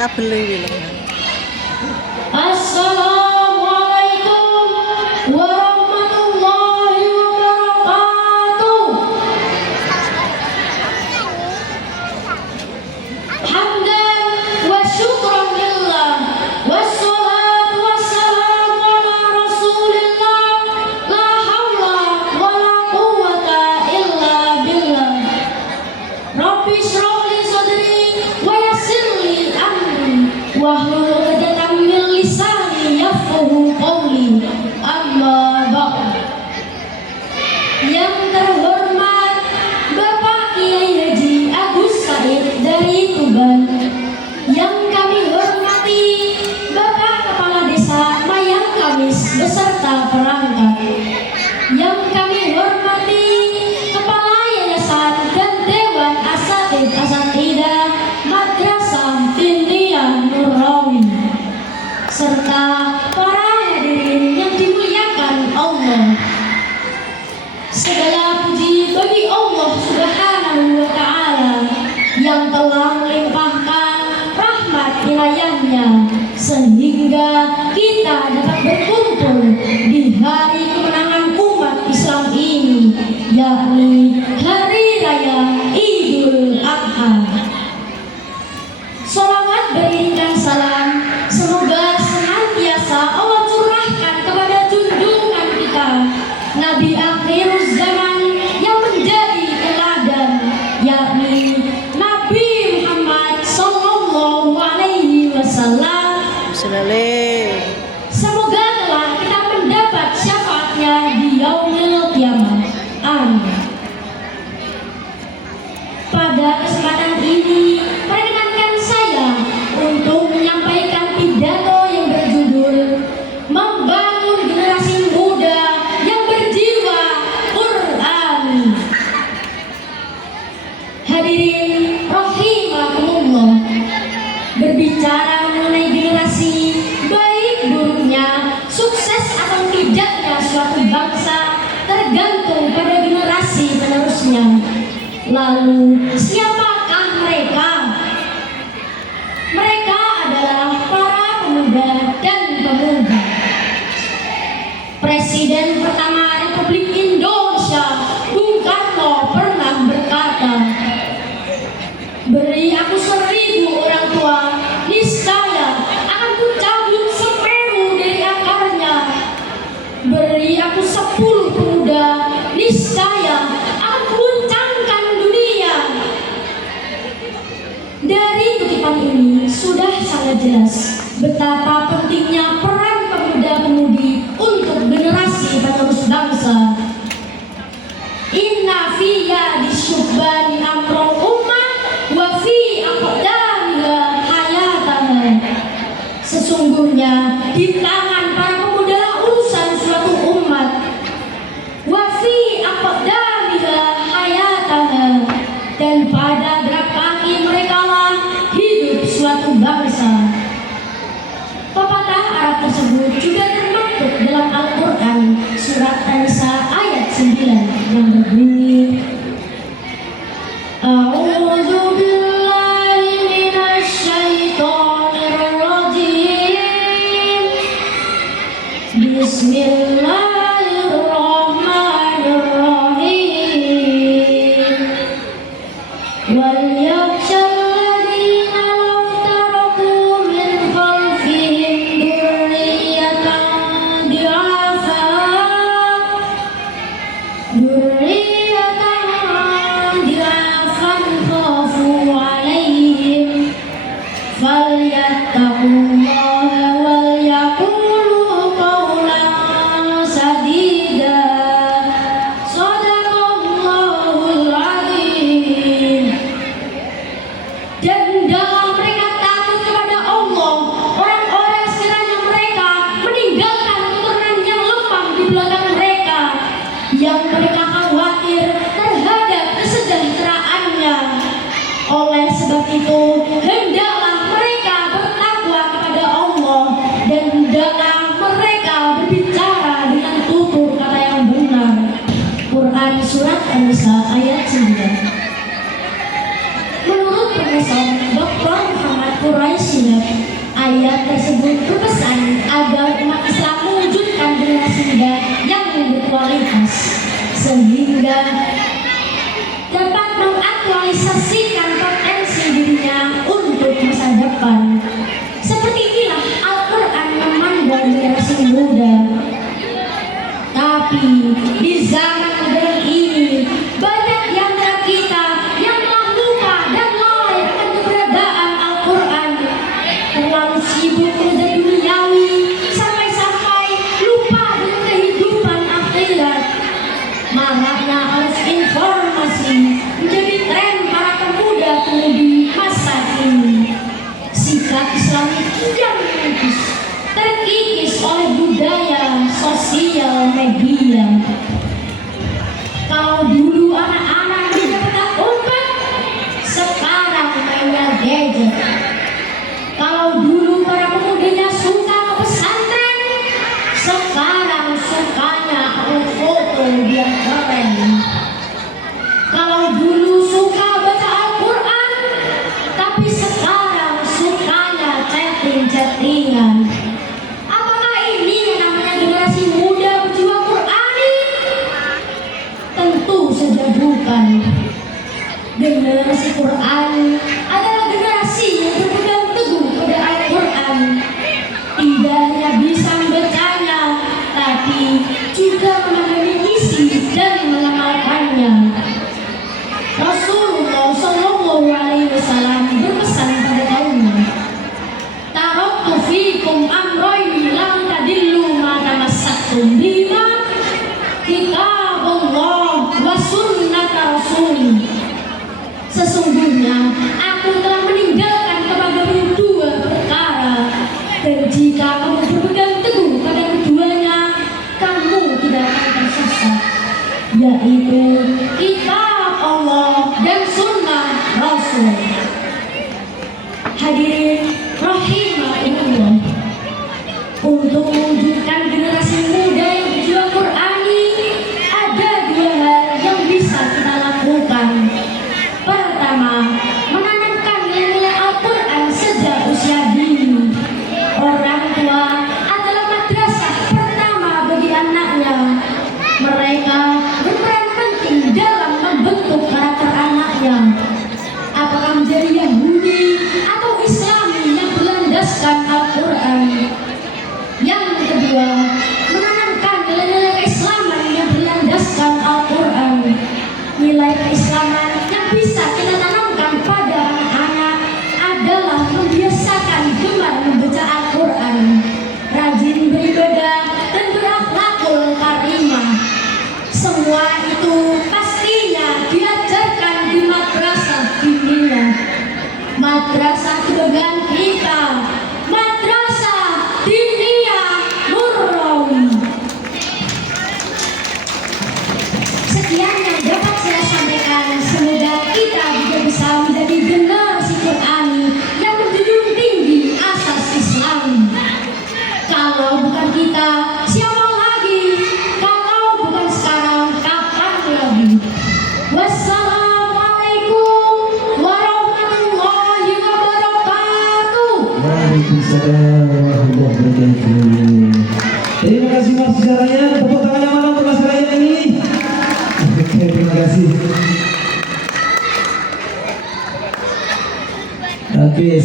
kabel iki lho. Assalamualaikum warahmatullahi wabarakatuh. Hamdan wa syukran lillah, wassalatu wassalamu ala rasulillah, la hawla wa la quwwata illa billah. Rabbi shrah li sadri wa yassir li amri wahlul 'uqdatam min lisani yafqahu qawli. Amma ba'd. Yang terhormat Bapak Kiai Haji Agus Said dari Tuban, yang kami hormati Bapak Kepala Desa Mayang Kamis beserta perangkat, yang kami hormati Kepala Yayasan dan Dewan Asatidz Asatidah Madrasah Tiniyah Nurawi, serta para hadirin yang dimuliakan Allah. Segala puji bagi Allah Subhanahu wa Ta'ala yang telah melimpahkan rahmat inayahnya sehingga kita dapat berkumpul di hari kemenangan umat Islam ini, yakni Hari Raya Idul Adha. Sholawat beriringan salam semoga senantiasa Allah curahkan kepada junjungan kita Nabi akhiruz zaman yang menjadi teladan, yakni Nabi Muhammad sallallahu alaihi wasallam. Semoga telah kita mendapat syafaatnya di yaumil kiamat. Amin. Pada kesempatan ini, perkenankan saya untuk menyampaikan pidato yang berjudul Membangun Generasi Muda yang Berjiwa Qur'ani. Hadirin rahimakumullah, berbicara mengenai generasi, baik buruknya, sukses atau tidaknya suatu bangsa tergantung pada generasi penerusnya. Lalu siapakah mereka? Mereka adalah para pemuda dan pemudi. Presiden pertama Republik Indonesia Bung Karno pernah berkata, "Beri aku 1000 orang tua, niscaya akan kucabut semeru dari akarnya. Beri aku 10 pemuda, niscaya akan kuguncangkan dunia." Dari kutipan ini sudah sangat jelas betapa pentingnya peran pemuda-pemudi untuk generasi penerus bangsa. Inna fiyya disyubbani amrul ummah wa fi aqdamiha hayataha. Sesungguhnya di tangan para pemuda urusan suatu umat. Wa fi aqdamiha hayataha, dan pada gerak kaki mereka lah hidup suatu bangsa. Pepatah Arab tersebut juga termaktub dalam Al-Quran surat An-Nisa ayat 9 yang berbunyi, A'udzu billahi minasy syaithanir rajim. Bismillahirrahmanirrahim. Wal yakhshal ladzina law taraku min khalfihim dzurriyyatan di'afan khafu 'alaihim falyattaqullaha wal yaqulu qawlan sadida. Shadaqallahul 'adzim. Dan hendaklah mereka takut kepada Allah, orang-orang sekiranya mereka meninggalkan keturunan yang lemah di belakang mereka, yang mereka khawatir terhadap kesejahteraannya. Oleh sebab itu, hendaklah mereka bertakwa kepada Allah, dan hendaklah mereka berbicara dengan tutur kata yang benar. Quran surat An-Nisa ayat 9. Menurut Profesor Dr. Muhammad Quraisy. Ayat tersebut berpesan agar umat Islam mewujudkan generasi muda yang berkualitas sehingga dapat mengaktualisasikan potensi dirinya untuk masa depan. Seperti inilah Al-Quran memandang generasi muda. Tapi di zaman modern ini banyak di antara kita yang telah lupa dan lalai akan keberadaan Al-Quran, terlalu sibuk mengejar duniawi sampai-sampai lupa dengan kehidupan akhirat. Maraknya arus informasi menjadi tren para pemuda-pemudi masa ini. Sikap Islami kian menipis, terkikis oleh budaya sosial media. Kalau dulu anak-anak tidak petak umpet, sekarang mainnya gadget. Kalau dulu para pemudinya suka ke pesantren, sekarang sukanya upload foto biar keren. Kalau dulu suka baca Al-Quran, tapi sekarang sukanya chatting-chattingan. Apakah ini yang namanya generasi muda berjiwa Qurani? Tentu saja bukan. Generasi Quran adalah generasi yang berpegang teguh pada Al-Quran. Tidak hanya bisa membacanya, tapi juga memahami isi dan mengamalkannya. Rasulullah Shallallahu Alaihi Wasallam berpesan pada kaumnya, "Taraktu fikum amroini lam tadillu ma tamassaktum bihima, kitabullah wa sunnata rasul." Sesungguhnya aku telah meninggalkan kepadamu dua perkara, dan jika kamu berpegang teguh pada keduanya, kamu tidak akan tersesat, yaitu kitab Allah dan sunnah Rasul. Hadirin rahimahullah, untuk mewujudkan generasi muda yang berjiwa Qurani, ada dua hal yang bisa kita lakukan. Pertama, menanamkan nilai Al-Quran sejak usia dini. Orang tua adalah madrasah pertama bagi anaknya. Mereka berperan penting dalam membentuk karakter anaknya, apakah menjadi Yahudi atau Islami yang berlandaskan Al-Quran. Yang kedua, menanamkan nilai-nilai keislaman yang berlandaskan Al-Quran. Nilai keislaman yang bisa kita tanamkan pada anak-anak adalah membiasakan gemar membaca Al-Quran, rajin beribadah, dan berakhlakul karimah. Semua itu pastinya diajarkan di madrasah diniyah, madrasah kebanggaan kita, madrasah diniyah Nurrawi. Sekian yang dapat saya sampaikan. Semoga kita juga bisa menjadi generasi Qurani yang menjunjung tinggi asas Islam. Kalau bukan kita, siapa lagi? Kalau bukan sekarang, kapan lagi? Wassalamualaikum warahmatullahi wabarakatuh. Waalaikumsalam warahmatullahi wabarakatuh. Terima kasih Mas sejarahnya. Tepuk tangan yang mana untuk Mas Raya ini? Oke, terima kasih. Oke.